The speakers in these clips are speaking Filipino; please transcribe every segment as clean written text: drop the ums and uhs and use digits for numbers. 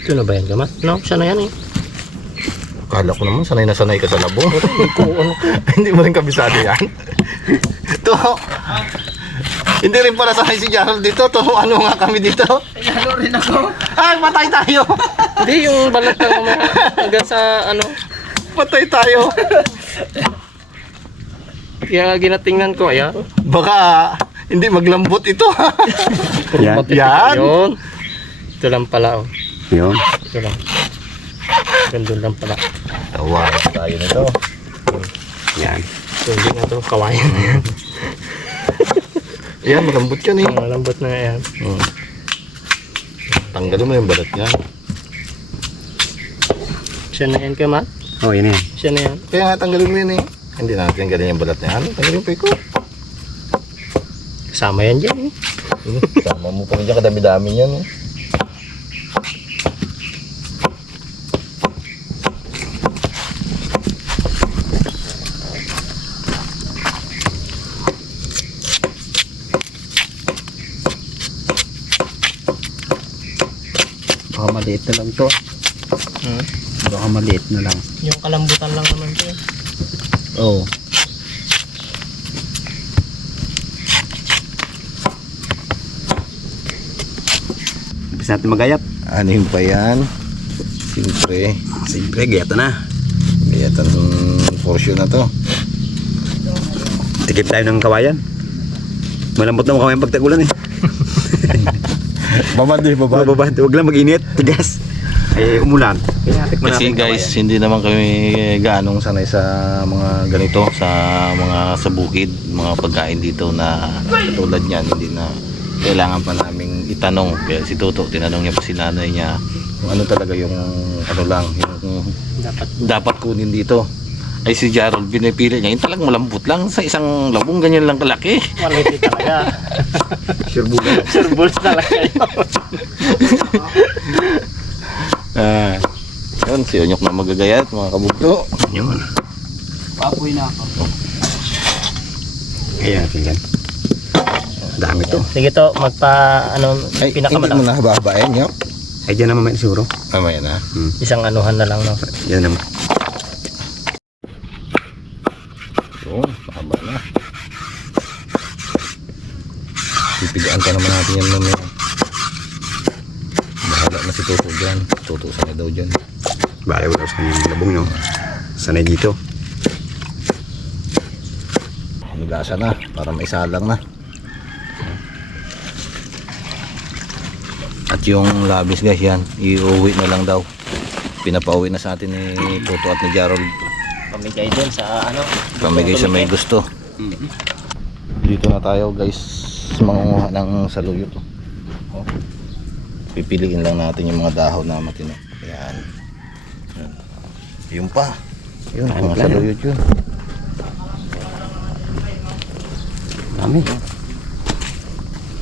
Ito na ba yan, Gamat? No, siya na yan eh. Kala ko naman, sanay na sanay ka sa labong. Hindi ko, ano ko. Hindi mo rin kabisado yan. To, hindi rin pala sanay si Gerald dito. To, ano nga kami dito? Ano rin ako? Ay, patay tayo! Hindi, yung balat lang naman hanggang sa ano. Patay tayo! Kaya ginatingnan ko, ayan. Baka hindi maglambot ito. Yan. Yan. Yun. Ito lang pala, oh. Yun. Ito lang. Gandun lang pala. Tawa tayo nito. Yan. So, hindi na ito. Kawayan na yan. Yan, malambot yan eh. Malambot na yan. Tanggalin mo yung balat niya. Siya na yan, Gamat. Oh, yan yan. Siya na yan. Kaya nga tanggalin mo yan eh. Hindi natin tanggalin yung balat niya. Tanggalin pa ko. Kasama yan dyan eh. Sama mo pa rin dyan, kadami-dami yan eh. Baka maliit na lang to. Baka maliit na lang. Yung kalambutan lang naman ito eh. Oh. Bisa natin magayat. Anim pa yan. Siyempre. Siyempre, gayata na. Kaya itong portion na to. Tikip tayo ng kawayan. Malambot na kawayan pag tagulan eh. Babandi, babandi. Bababa, huwag lang mag-init. Tigas. Ay, umulan. Kasi guys, hindi naman kami ganong sanay sa mga ganito, sa mga sa bukid, mga pagkain dito na tulad niyan, hindi na kailangan pa naming itanong. Kaya si Toto, tinanong niya pa si nanay niya kung ano talaga yung ano lang, yung dapat kunin dito. Ay si Gerald, pinipili niya, yung talagang malambot lang sa isang labong, ganyan lang kalaki. Quality talaga. Sure bulan. Sure balls talaga yun. Yun, si Onyok na magagayat, mga kabugto. Yun. Papoy na ako. Ayan natin yan. Dami to. Sige to, ano, Ay, hindi pinakamalaki. mo na habahabain, Nyok. Ay, dyan naman may siguro. Mamaya na. Isang anuhan na lang, no? Yan naman. Yun, mahaba na. Pipigaan ka naman natin yan mamaya. Bahala na si Toto dyan. Toto sanay daw dyan. Bale, wala sa kanyang labong nyo. Sanay dito. Nagasa na, para maisalang na. At yung labis guys, yan, iuwi na lang daw. Pinapauwi na sa atin ni Toto at ni Gerald. Pamigay dun sa ano. Pamigay sa may gusto. Dito na tayo guys, mangunguha ng saluyot. Oh. Pipiliin lang natin yung mga dahon na matino. Yan. Yan. Yung pa. Yun, mga saluyot yun. Dami.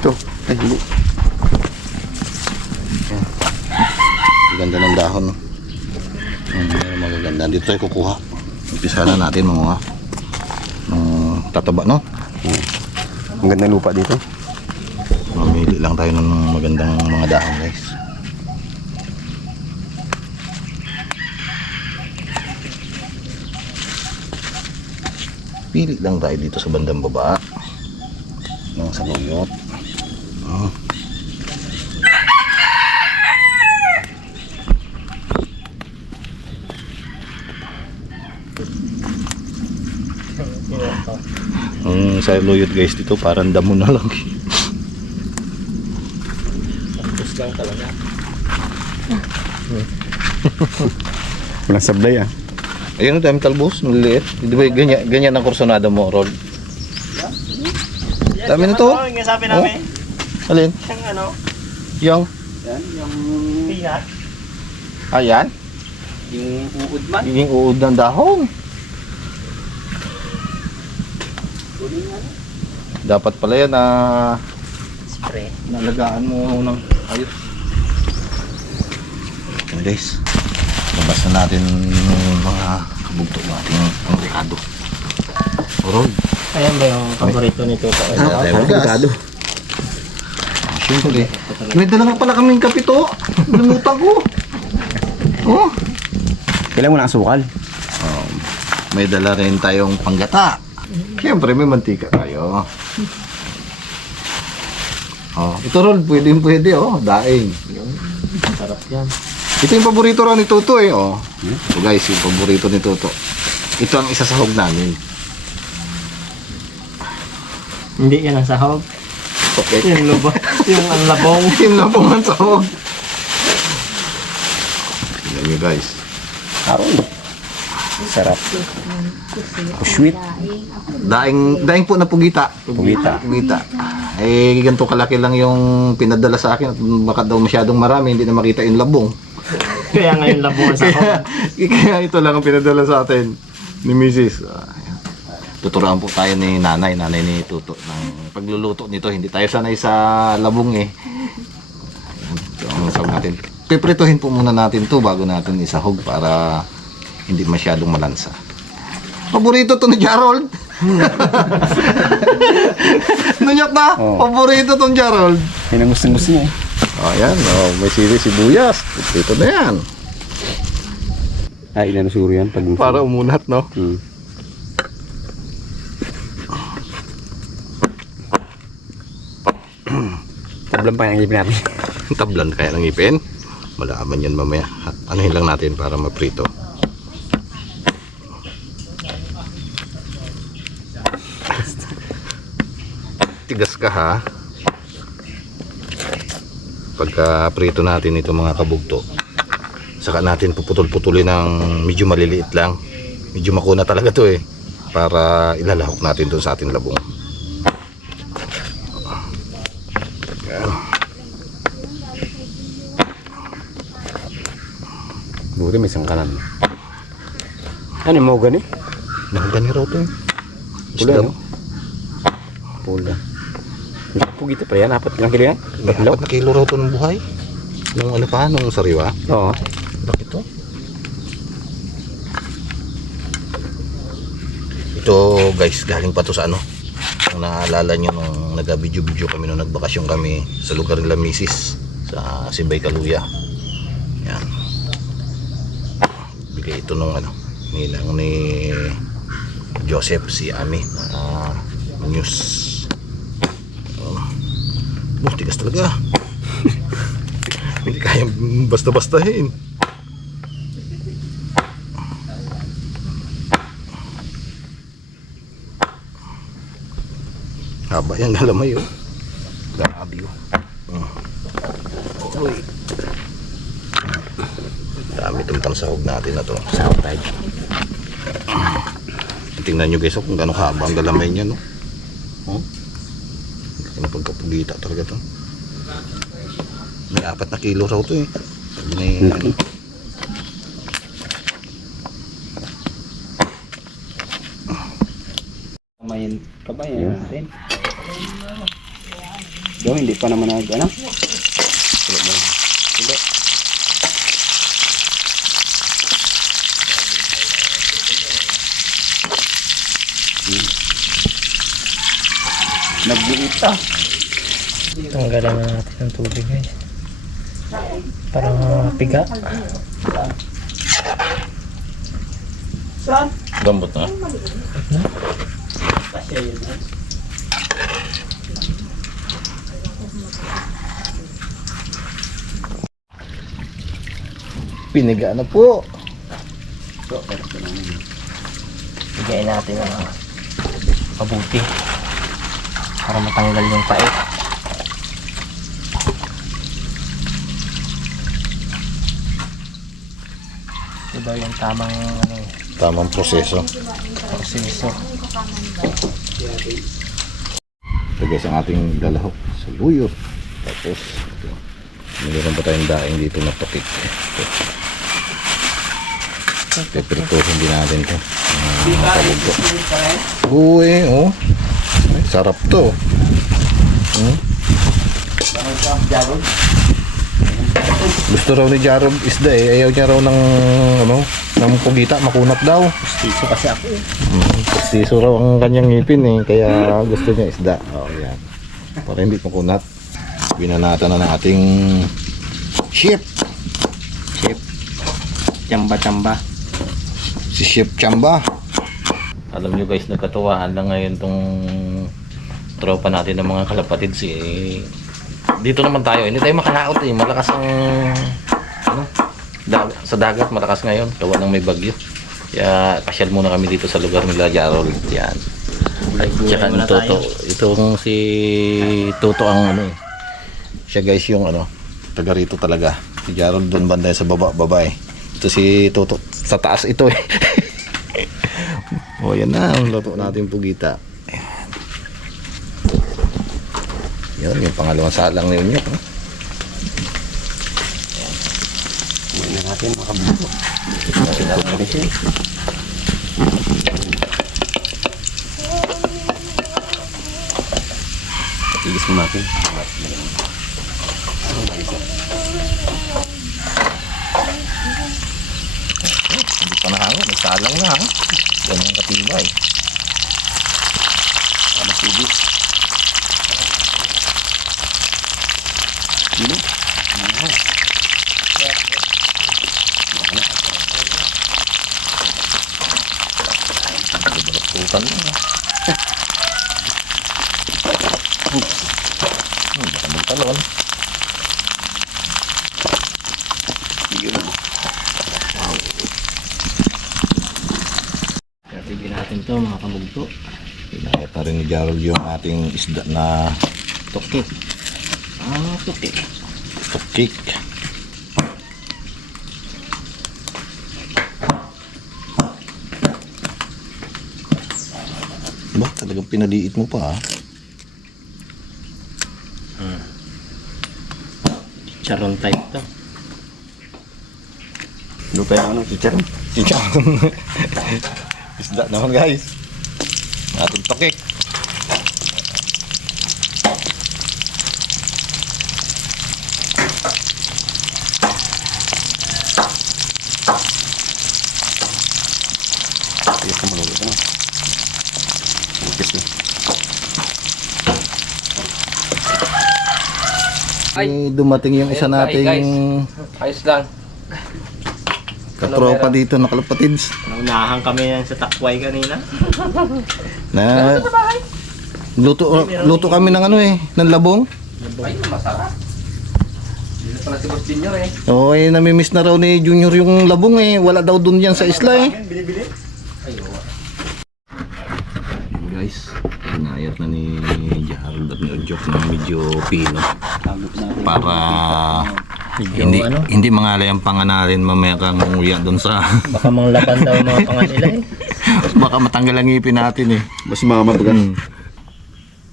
Ito. Ay, hindi. Yan. Ganda ng dahon. Magaganda. Dito tayo kukuha. Umpisa na natin mga tataba, no? Ang ganda ng lupa dito. Mamili lang tayo ng magandang mga dahon guys. Pili lang tayo dito sa bandang baba ng saluyot. Ang saluyot guys dito parang damo na lang. Tapos lang talaga. Walang sablay ah. Ayun, dami talbos, maliliit. Di ba ganyan ang kursonada mo, Rod? Dami na to. Yung sabi namin, Alin? yung ano, Yung? Yan, yung... pihat. Ayan? Yung uod man. Yung uod ng dahon. Dapat pala yan na Spray. nalagaan mo ng ayos. Okay guys, labas na natin yung mga kabugto natin ang ricado. Rod. Ayan ba yung paborito nito? Ricado. Siyempre. May dala nga pala kaming kapito. Limutan ko. Oh, Kailan mo na ang sukal? may dala rin tayong panggata. Siyempre, may mantika tayo. Oh, ito Rol, pwede, oh, daing. Sarap yan. Ito yung paborito raw ni Toto eh, oh. So guys, yung paborito ni Toto. Ito ang isasahog namin. Hindi yan ang sahog. Okay. Yung lubo. Yung ang labong. Yung labong ang sahog. Tingnan nyo guys. Aron. Sarap. Sweet. Daing po na pugita. Pugita. Eh, ganito kalaki lang yung pinadala sa akin. At baka daw masyadong marami, hindi na makita yung labong. Kaya ngayon labong ang sahog. Kaya ito lang ang pinadala sa atin ni Mrs. Tuturuan po tayo ni nanay ni Tuto ng pagluluto nito. Hindi tayo sanay sa labong eh. Ito ang sahog natin. Piprituhin po muna natin to bago natin isahog para hindi masyadong malansa. Paborito to ni Gerald. Nunyak na. Oh. Paborito to ni Gerald. Yan ang gusto niya. Oh, yan. Oh, may sibuyas. Ito na yan. Ay, inanusuro yan. Pag... Para umunat, no? Tablan pa yung ngipin natin. Tablan kaya ng ipin. Malaman yan mamaya. Anuhin lang natin para maprito. Tigas ka ha. Pagka prito natin ito mga kabugto, saka natin puputol-putulin ng medyo maliliit lang. Medyo makuna talaga to eh. Para ilalahok natin doon sa ating labong. Buti may sangkalan. Ano yung moga ni? Nahugani raw to eh. Pula, Isda. no? Pula. Pugita pa yan. 4 lang kilo yan. May 4 na kilo raw to ng buhay. Nung ano pa, nung sariwa. Oo. Bakit to? Ito guys, galing pa to sa ano. Kung naalala nyo nung nag-video kami nung nagbakasyon kami sa lugar nila Misis sa Simbay Kaluya. Yan. Bigay ito nung ano, nilang ni Joseph, si Ami news. Tigas talaga. Hindi kaya basta-bastahin. Haba yan galamay oh. Grabe oh. Uy. Dami itong pansahog natin na to. Sahog tayo. Tingnan nyo guys kung gano'ng haba ang galamay niya no. Oh. Ano pagkapugita talaga to. May 4 na kilo raw to eh. May ano. Kabayan natin. Yo, hindi pa naman ano? Nagbiita. Tanggalan na natin ng tubig guys. Parang piga. Gambot na. Piniga na po. Bigyan natin ng mabuti para matanggal yung pait. Diba yung tamang ano, Tamang proseso. proseso. So guys, ang ating dalahok sa luyot. Tapos, ito. Mayroon pa tayong daing dito na patik. Piprituhin din natin ito. Kabugto. Uy, oh. Ay, sarap to. Gusto raw ni Jarob isda eh. Ayaw niya raw ng ano, ng pugita, makunat daw. Piso kasi ako eh. Pustiso raw ang kanyang ngipin eh. Kaya gusto niya isda. Oh, yan. Para hindi makunat. Binanata na ng ating ship. Chamba-chamba. Si Chef Chamba. Alam nyo guys, nagkatuwaan lang ngayon tong tropa natin ng mga kalapatid si dito naman tayo, hindi tayo makalaot eh, malakas ang ano, sa dagat malakas ngayon, gawa ng may bagyo. Kaya pasyal muna kami dito sa lugar nila Jarol. Yan. Tsaka yung Toto, itong si Toto ang ano eh. Siya guys yung ano, taga rito talaga. Si Jarol doon banda sa baba eh. Ito si Toto sa taas ito eh. O yan na, ang luto natin pugita. Yan, yung pangalawang salang na yun yun. Huwag na natin makabuto. Tigas mo natin. Hindi pa nahangin, nagsalang na ha. Yan yung katibay. Ano sigis? Sino? Balap-tutan lang ha. Baka magtalon. Tignan natin to mga kabugto. Pinakita rin ni Jarol yung ating isda na Tukik. Ah, tukik. tukik. Ba, talagang pinaliit mo pa ha. Charon type to. Lupa yung ano, chicharon. Chicharon. Isda naman guys. Ating tukik. Tigas ka malulit ano. Tigas na. Ay, dumating yung isa nating Ayos lang. katropa dito na kalapatids. Naunahan kami yan sa takway kanina. Na luto kami ng ano eh, ng labong. Ay, masarap. Hindi na pala si Boss Junior eh. Oo, eh, namimiss na raw ni Junior yung labong eh. Wala daw dun yan sa isla eh. Guys, inayat na ni Gerald at ni Ojok ng medyo pino. Para hindi mangalay ang panganalin mamaya kang umuya dun sa Baka manglaban daw mga pangan nila eh. baka matanggal ang ngipin natin eh. Mas mamabagan.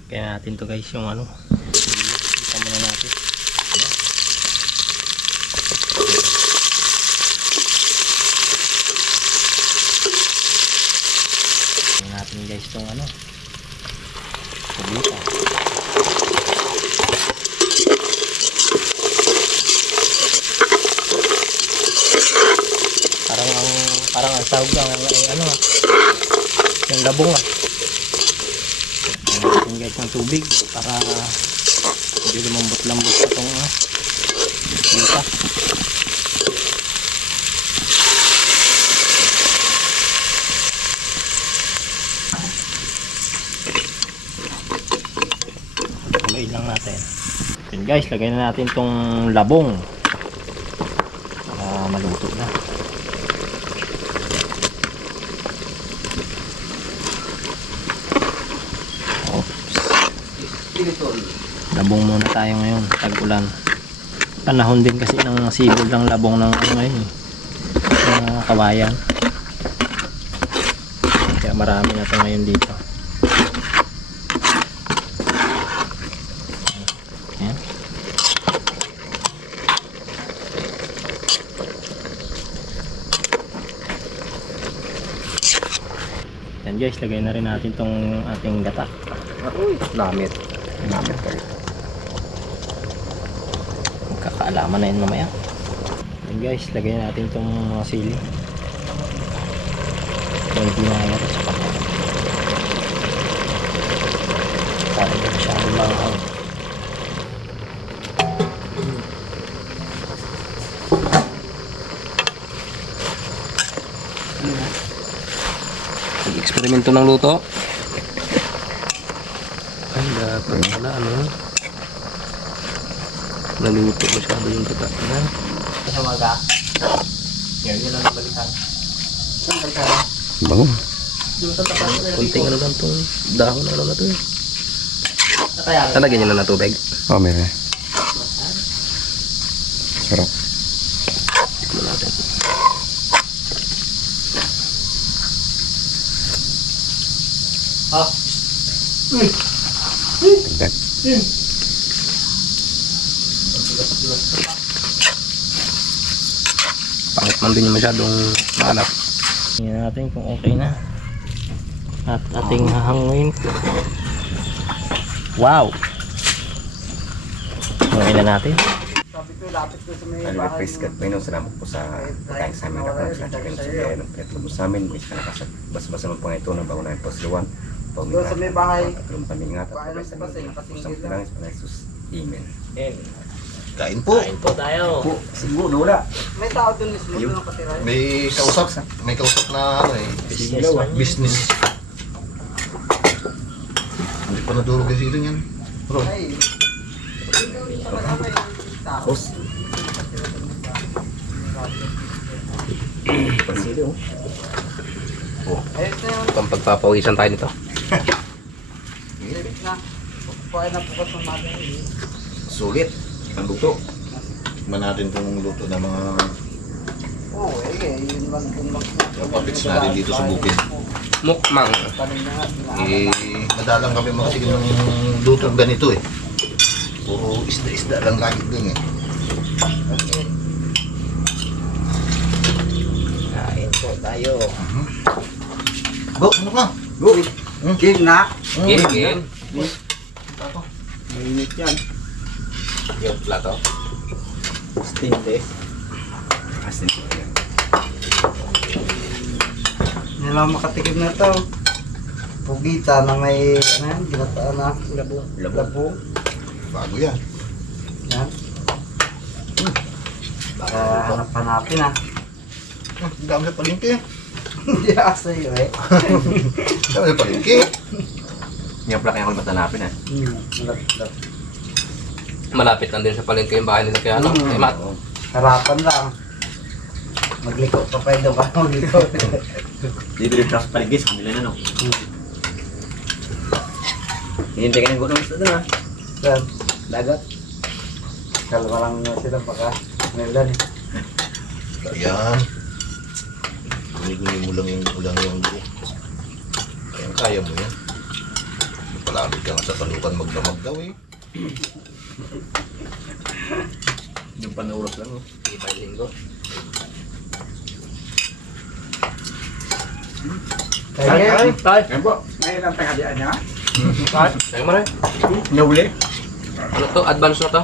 Kaya natin to guys yung ano. Kita muna natin. Tingnan natin guys tong ano. Pagita. Parang ang tawag lang ay ano ah. Yung labong ah. Tingnan guys ng tubig para hindi lumambot-lambot sa itong kita. Haluin lang natin. Then guys, lagay na natin itong labong para maluto na. Labong muna tayo ngayon, tag-ulan. Panahon din kasi ng sibol ng labong ng ano ngayon eh, ng kawayan. Kaya marami na ito ngayon dito. Ayan. Yan guys, lagay na rin natin itong ating gata. Lamit. Lamit pa rin. Magkakaalaman na yun mamaya. Yan guys, lagay natin itong mga sili. Yung binayat at saka para hindi masyadong manghang. Eksperimento ng luto. Ay, dapat pala ano. Naluto masyado yung gata. Sa maga. Yan yun ang nabalikan. Bango. Kunting ano lang itong dahon na ano na ito eh. Talagyan nyo na ng tubig. Oh, may. Sarap. Tikman natin. Dagdag. Pangit man din yung masyadong maalat. Tingnan natin kung okay na. At ating hahanguin. Wow! Okay na natin. Ano, please cut po yun. Salamat po sa pagkain sa amin. Ako sa chicken sa biyahe ng pinatulog sa amin. Wish ka nakasag. Basta mo po ito ng bago na yung post-luwan. Doon sa may bahay. Tatlong pamingat. At pagkain sa amin. Pusang pinangis pa na Jesus. Amen. Kain po. Kain po tayo. Siguro wala. May tao doon mismo doon nakatira. May kausap na ano eh. Business. Hindi pa nadurog kasi ito yan. Bro. Ay. Tapos. Pasilo. Ayos na yun. Pang pagpapawisan tayo nito. Ayos na. Kuhain na bukas ng mga Sulit. Ang luto. Tignan natin kung luto ng mga Oo, yun lang kung kapits natin dito sa bukid. Mukmang. Madalang kami mga sige ng luto ganito eh. Puro isda-isda lang lagi dun eh. Kain po tayo. Go, ano ka? Go! Game na! Game. Mainit yan. Yung plato. Stainless. Yan lang makatikim na to. Pugita na may ano yan, ginataan na. Labo. Bago yan. Yan. Baka hanap-hanapin ah. Ang dami sa palengke. Hindi asa yun eh. Ang dami sa palengke. Yung plaka yung kulmat hanapin eh. Malap-lap. Malapit lang din sa palengke yung bahay nila kaya ano. Eh, Mat. Harapan lang. Magliko pa pa daw ka magliko. Libre truck pa rin guys, kanila na no. Hinintay ka ng gulong sa doon ah. Saan? Dagat. Kalma lang na sila baka melan eh. Ayan. Guni-guni mo lang yung buo. Kaya mo yan. Palapit ka nga sa palukan magdamag daw eh. Yung panurot lang oh. Ibang linggo. Kaya Yan po. Ngayon ang tanghalian niya. Tayo mo rin. Nahuli. Ano to? Advance na to?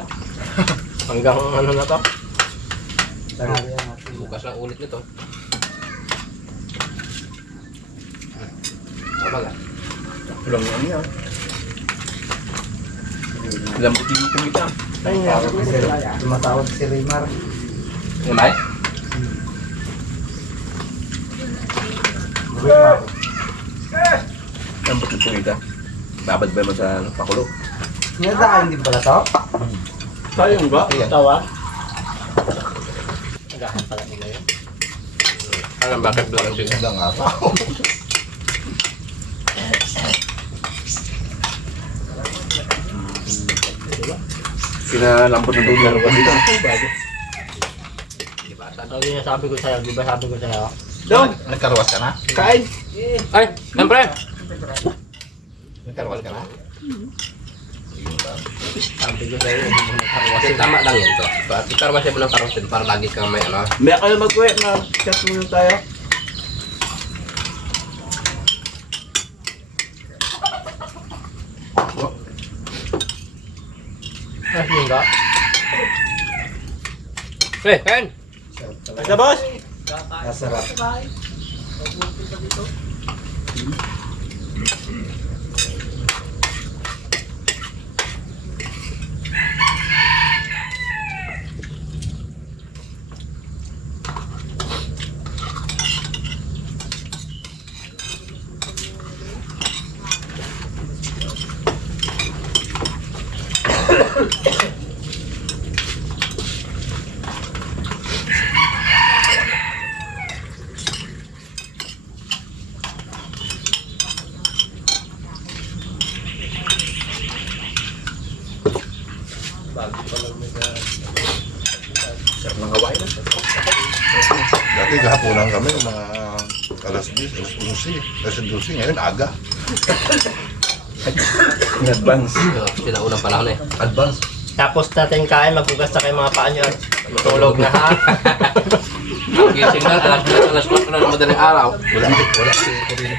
Hanggang ano na to? tanghalian natin. Bukas na ulit nito. Tama ka? Ulang yan yan. Lambot yung kumita. Ay, tumatawag si Raymar. Yung may? Raymar. Lambot yung kumita. Babad ba mo sa pakulo? Hinadaan din pala to? Sayang ba? Ayan. Tawa? Nagahan pala nila yun. Alam bakit doon sila? Hanggang araw. Kinalambot ng dulo ba dito? Diba? Sabi niya, sabi ko sa'yo, di ba sabi ko sa'yo? Nagkarwas ka na? Kain! Ay, siyempre! Nagkarwas ka na? Sabi ko sa'yo, hindi mo nagkarwasin. Tama lang yun to. Ikarwasin mo ng karwasin para lagi kang may ano. May ako na mag-uwi na chat muna tayo. Ah, yun ka? Eh, Ken! Asa boss? Masarap. Sarap ng Hawaii na. Dati gahaponan kami, mga alas 10, alas 11, alas 12, ngayon aga. In advance. Pinaunang panahon eh. Advance. Tapos natin kain, maghugas na kayo mga paa nyo at matulog na ha. Gising na, alas 4 na ng madaling araw. Wala si Corino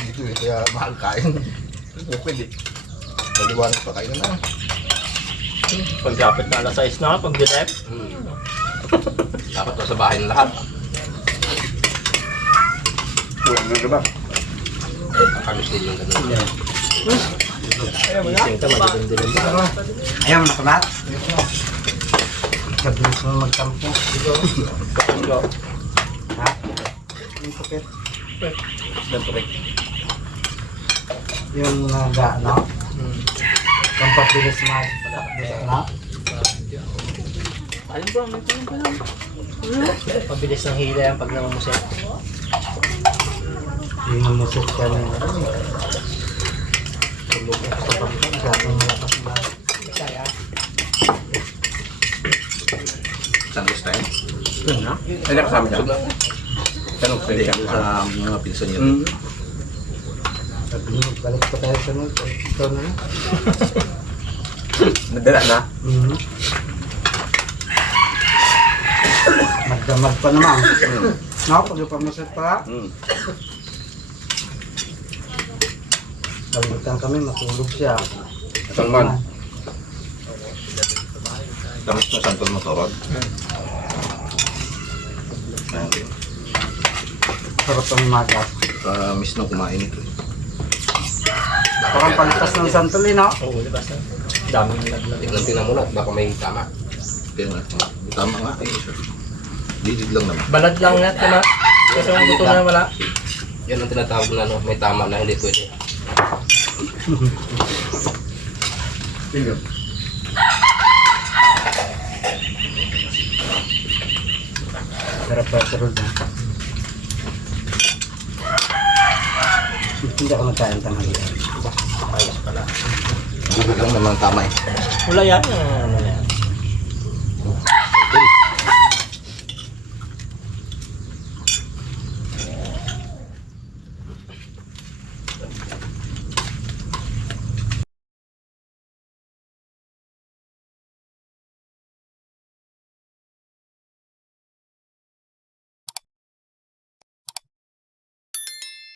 dito eh, kaya mahal kain. Pwede. Maliwanag pa kayo na. Pagdapit na alas 6 na, pag dilep. Dapat to sa bahay ng lahat. Kulang na diba? Kakamis din yung ganun. Gising ka, madilim-dilim pa. Ayaw, nakalat. Kabilis mo magtampo. Ha? Yung sakit. Yung ano? Yung pabilis ano? Pabilis ng hila yan pag namamusik. Yung namusok ka na yun. Tulog ako sa bangka. Masyadong malakas ba? Saan gusto tayo? Ay, nakasama niya. Tanong Hindi, sa'yo siya. sa mga pinsan niyo. Sabi niyo, balik pa tayo sa nung. Ito na lang. Nadala na. Magdamag pa naman. No, pagpapamusat pa. Kalimutan kami, matulog siya. Salman. Tapos na santol motorod. Sarap ang magas. Miss nung kumain ito. Parang palitas ng santol no? Oo, libas na. Daming naglag. Tingnan mo na, baka may tama. Kaya nga, tama nga. Didid lang naman. Balad lang nga, tama. Kasi ang buto na wala. Yan ang tinatawag na may tama na hindi pwede. Sarap pa sa road na. Hindi ako nagkain tanghali. Didid lang naman tama eh. Wala yan.